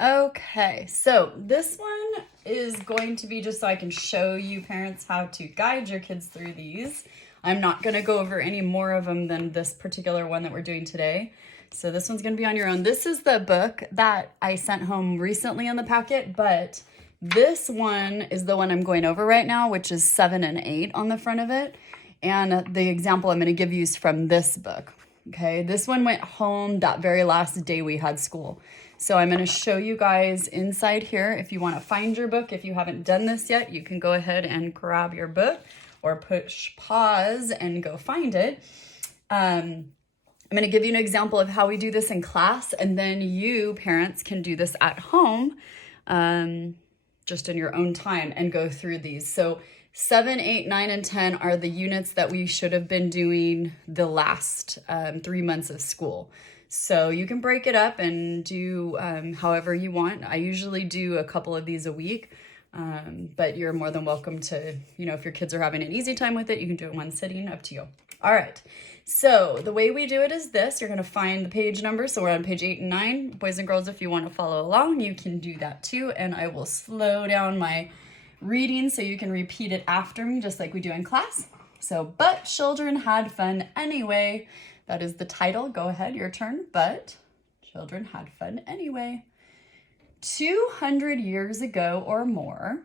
Okay, so this one is going to be just so I can show you parents how to guide your kids through these. I'm not going to go over any more of them than this particular one that we're doing today. So this one's going to be on your own. This is the book that I sent home recently in the packet, but this one is the one I'm going over right now, which is 7 and 8 on the front of it. And the example I'm going to give you is from this book. Okay, this one went home that very last day we had school. So I'm going to show you guys inside here. If you want to find your book, if you haven't done this yet, you can go ahead and grab your book or push pause and go find it. I'm going to give you an example of how we do this in class, and then you parents can do this at home just in your own time and go through these. So 7, 8, 9, and 10 are the units that we should have been doing the last 3 months of school. So you can break it up and do however you want. I usually do a couple of these a week, but you're more than welcome to, if your kids are having an easy time with it, you can do it one sitting, up to you. All right, so the way we do it is this. You're gonna find the page number. So we're on page 8 and 9. Boys and girls, if you wanna follow along, you can do that too. And I will slow down my reading so you can repeat it after me, just like we do in class. So, but children had fun anyway. That is the title. Go ahead, your turn. But children had fun anyway. 200 years ago or more,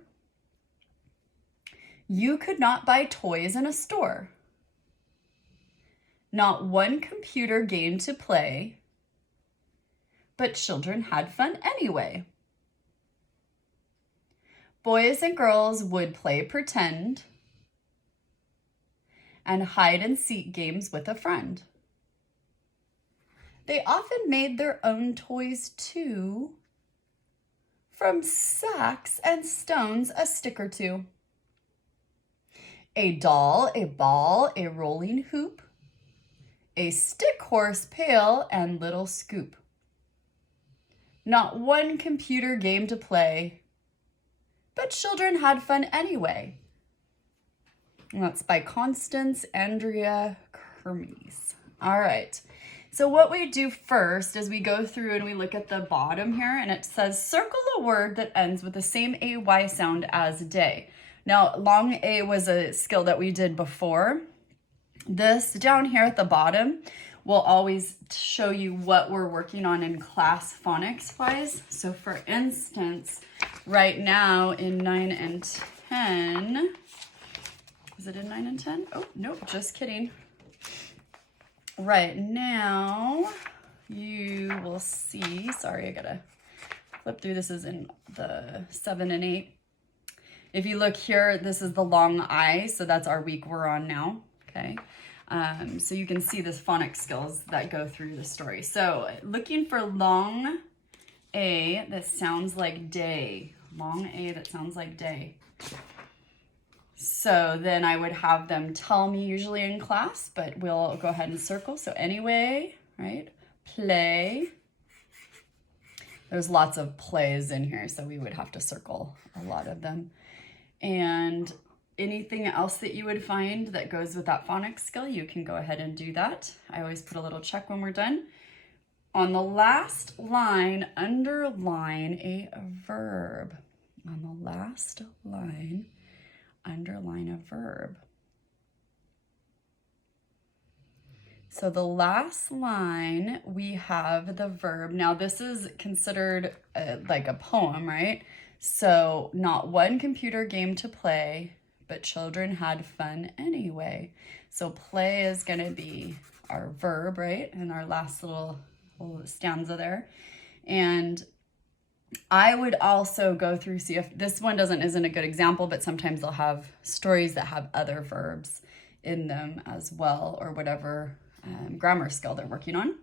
you could not buy toys in a store. Not one computer game to play, but children had fun anyway. Boys and girls would play pretend and hide and seek games with a friend. They often made their own toys too, from sacks and stones a stick or two. A doll, a ball, a rolling hoop, a stick horse pail, and little scoop. Not one computer game to play, but children had fun anyway. And that's by Constance Andrea Kermes. All right. So what we do first is we go through and we look at the bottom here, and it says circle a word that ends with the same AY sound as day. Now, long A was a skill that we did before. This down here at the bottom will always show you what we're working on in class phonics wise. So for instance, right now in 9 and 10, is it in 9 and 10? Oh, nope, just kidding. Right now, you will see, sorry, I gotta flip through. This is in the 7 and 8. If you look here, this is the long I, so that's our week we're on now, okay? So you can see this phonics skills that go through the story. So looking for long A that sounds like day. Long A that sounds like day. So then I would have them tell me usually in class, but we'll go ahead and circle. So anyway, right? Play. There's lots of plays in here, so we would have to circle a lot of them. And anything else that you would find that goes with that phonics skill, you can go ahead and do that. I always put a little check when we're done. On the last line, underline a verb. On the last line, underline a verb. So the last line, we have the verb. Now this is considered like a poem, right? So not one computer game to play, but children had fun anyway. So play is gonna be our verb, right? And our last little stanza there. And I would also go through, see if this one isn't a good example, but sometimes they'll have stories that have other verbs in them as well, or whatever grammar skill they're working on.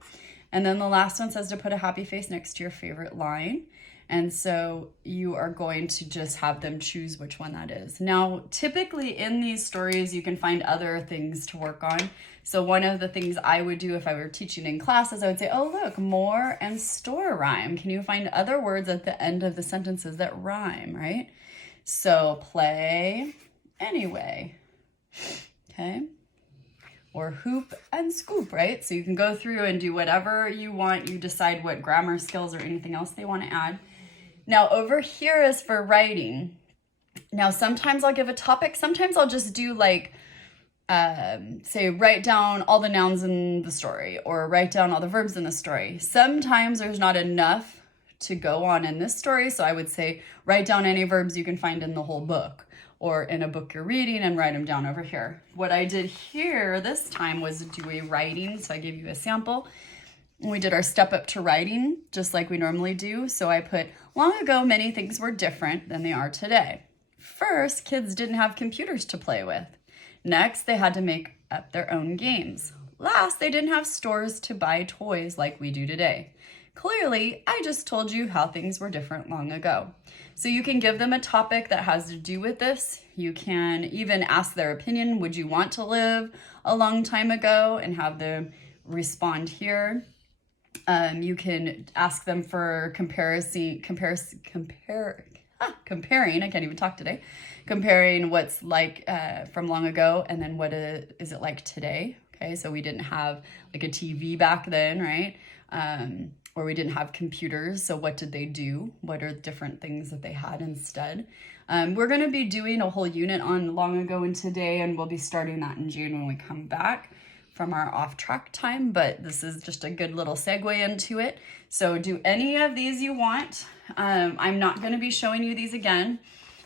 And then the last one says to put a happy face next to your favorite line. And so you are going to just have them choose which one that is. Now, typically in these stories, you can find other things to work on. So one of the things I would do if I were teaching in classes, I would say, oh, look, more and store rhyme. Can you find other words at the end of the sentences that rhyme, right? So play anyway, okay? or hoop and scoop, right? So you can go through and do whatever you want. You decide what grammar skills or anything else they want to add. Now over here is for writing. Now sometimes I'll give a topic. Sometimes I'll just do like, say, write down all the nouns in the story or write down all the verbs in the story. Sometimes there's not enough to go on in this story. So I would say, write down any verbs you can find in the whole book or in a book you're reading and write them down over here. What I did here this time was do a writing. So I gave you a sample. We did our step up to writing just like we normally do. So I put, long ago, many things were different than they are today. First, kids didn't have computers to play with. Next, they had to make up their own games. Last, they didn't have stores to buy toys like we do today. Clearly, I just told you how things were different long ago. So you can give them a topic that has to do with this. You can even ask their opinion. Would you want to live a long time ago, and have them respond here? You can ask them for comparing, I can't even talk today, comparing what's like from long ago and then what is it like today. Okay, so we didn't have like a TV back then, right? Or we didn't have computers, so what did they do? What are different things that they had instead? We're gonna be doing a whole unit on long ago and today, and we'll be starting that in June when we come back from our off-track time, but this is just a good little segue into it. So do any of these you want. I'm not gonna be showing you these again.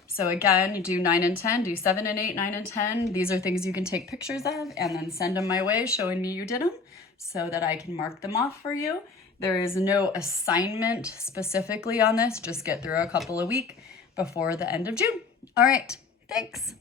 So again, you do 9 and 10, do 7 and 8, 9 and 10. These are things you can take pictures of and then send them my way showing me you did them so that I can mark them off for you. There is no assignment specifically on this. Just get through a couple a week before the end of June. All right, thanks.